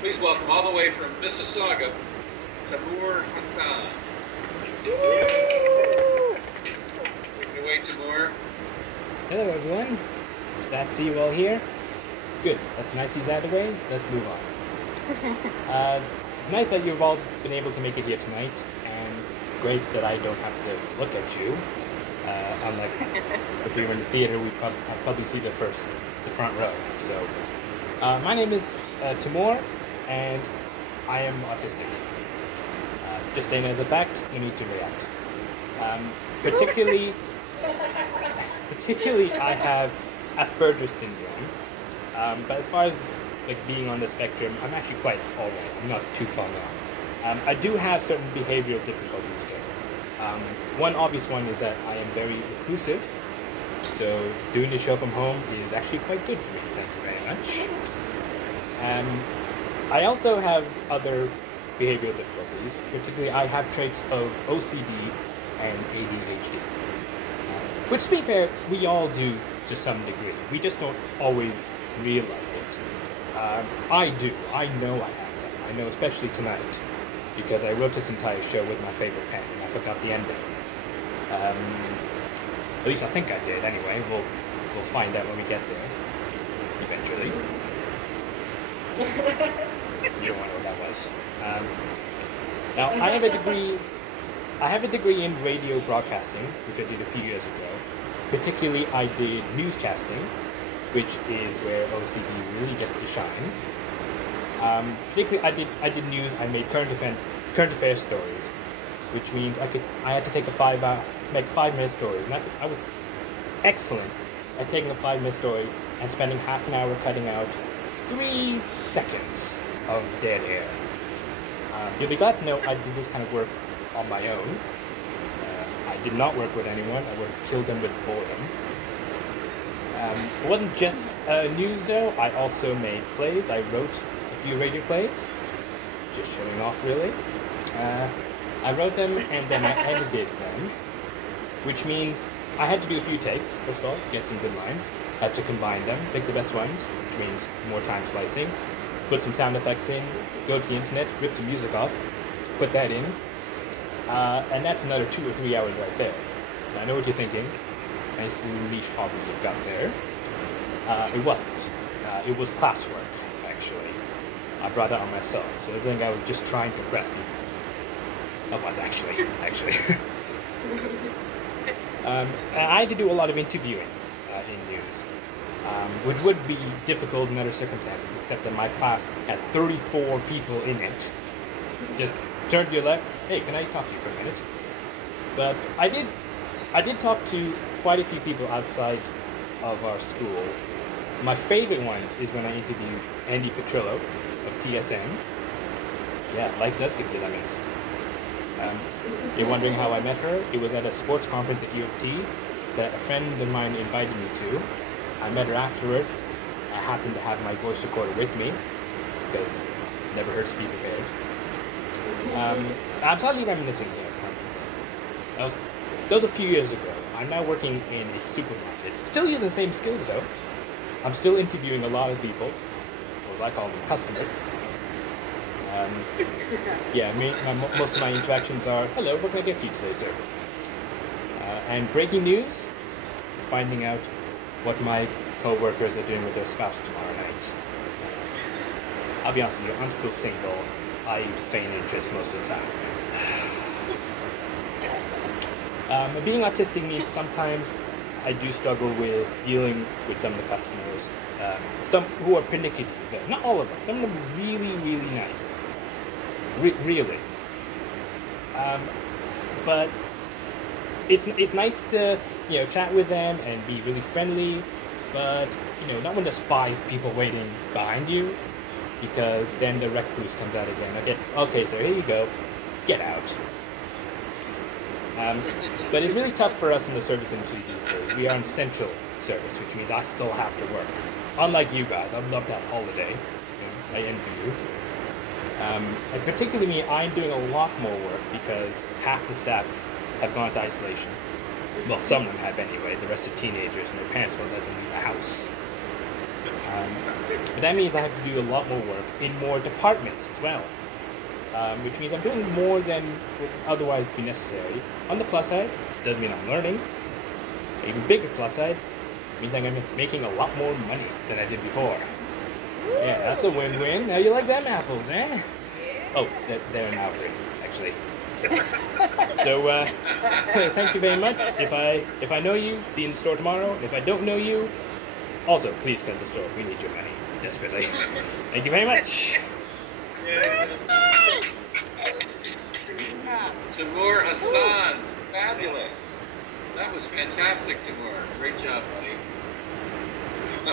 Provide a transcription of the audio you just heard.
Please welcome all the way from Mississauga, Tamoor Hassan. Take it away, Tamoor. Hello everyone, glad to see you all here. Good, that's nice he's out of the way, let's move on. It's nice that you've all been able to make it here tonight, and great that I don't have to look at you. Unlike if we were in the theater, I'd probably see the front row. So, my name is Timur, and I am autistic. Just stating as a fact, you need to react. Particularly, I have Asperger's syndrome. But as far as like being on the spectrum, I'm actually quite alright. I'm not too far now. I do have certain behavioral difficulties though. One obvious one is that I am very reclusive, so doing the show from home is actually quite good for me, thank you very much. I also have other behavioral difficulties, particularly I have traits of OCD and ADHD. Which, to be fair, we all do to some degree. We just don't always realize it. I do. I know I have them. I know especially tonight, because I wrote this entire show with my favorite pen, and I forgot the ending. At least I think I did. Anyway, we'll find out when we get there. Eventually. You don't want to know what that was. Now I have a degree. I have a degree in radio broadcasting, which I did a few years ago. Particularly, I did newscasting, which is where OCD really gets to shine. Particularly, I did news. I made current affairs stories, which means I had to take make 5-minute stories, and I was excellent at taking a 5-minute story and spending half an hour cutting out 3 seconds of dead air. You'll be glad to know I did this kind of work on my own. I did not work with anyone. I would have killed them with boredom. It wasn't just news though. I also made plays. I wrote a few radio plays. Just showing off really. I wrote them and then I edited them, which means I had to do a few takes, first of all, get some good lines. I had to combine them, pick the best ones, which means more time splicing, put some sound effects in, go to the internet, rip the music off, put that in, and that's another 2 or 3 hours right there. Now, I know what you're thinking. Nice little niche hobby you've got there. It wasn't. It was classwork, actually. I brought it on myself, so I think I was just trying to impress people. That was actually. And I had to do a lot of interviewing in news, which would be difficult in other circumstances, except that my class had 34 people in it. Just turn to your left, hey, can I talk to you for a minute? But I did talk to quite a few people outside of our school. My favorite one is when I interviewed Andy Petrillo of TSN. Yeah, life does give you lemons. You're wondering how I met her? It was at a sports conference at U of T that a friend of mine invited me to. I met her afterward. I happened to have my voice recorder with me, because it never hurts to be prepared. I'm slightly reminiscing here. That was a few years ago. I'm now working in a supermarket. Still using the same skills though. I'm still interviewing a lot of people, or I call them customers. Yeah, most of my interactions are, hello, what can I get for you today, sir? And breaking news is finding out what my co-workers are doing with their spouse tomorrow night. I'll be honest with you, I'm still single. I feign interest most of the time. Being autistic means sometimes I do struggle with dealing with some of the customers. Some who are particularly, not all of them, some of them are really, really nice. Really. But it's nice to, chat with them and be really friendly, but, not when there's 5 people waiting behind you, because then the recluse comes out again. Okay, sir, here you go. Get out. But it's really tough for us in the service industry these days. We are in central service, which means I still have to work. Unlike you guys, I'd love to have a holiday. I envy you. And particularly me, I'm doing a lot more work because half the staff have gone into isolation. Well, some of them have anyway. The rest are teenagers and their parents won't let them leave the house. But that means I have to do a lot more work in more departments as well. Which means I'm doing more than would otherwise be necessary. On the plus side, does mean I'm learning. An even bigger plus side means I'm making a lot more money than I did before. Yeah, that's a win-win. How you like them apples, eh? Oh, they're now free, actually. So, thank you very much. If I know you, see you in the store tomorrow. If I don't know you, also, please come to the store. We need your money desperately. Thank you very much. Timur Hassan, fabulous. That was fantastic, Timur. Great job, buddy.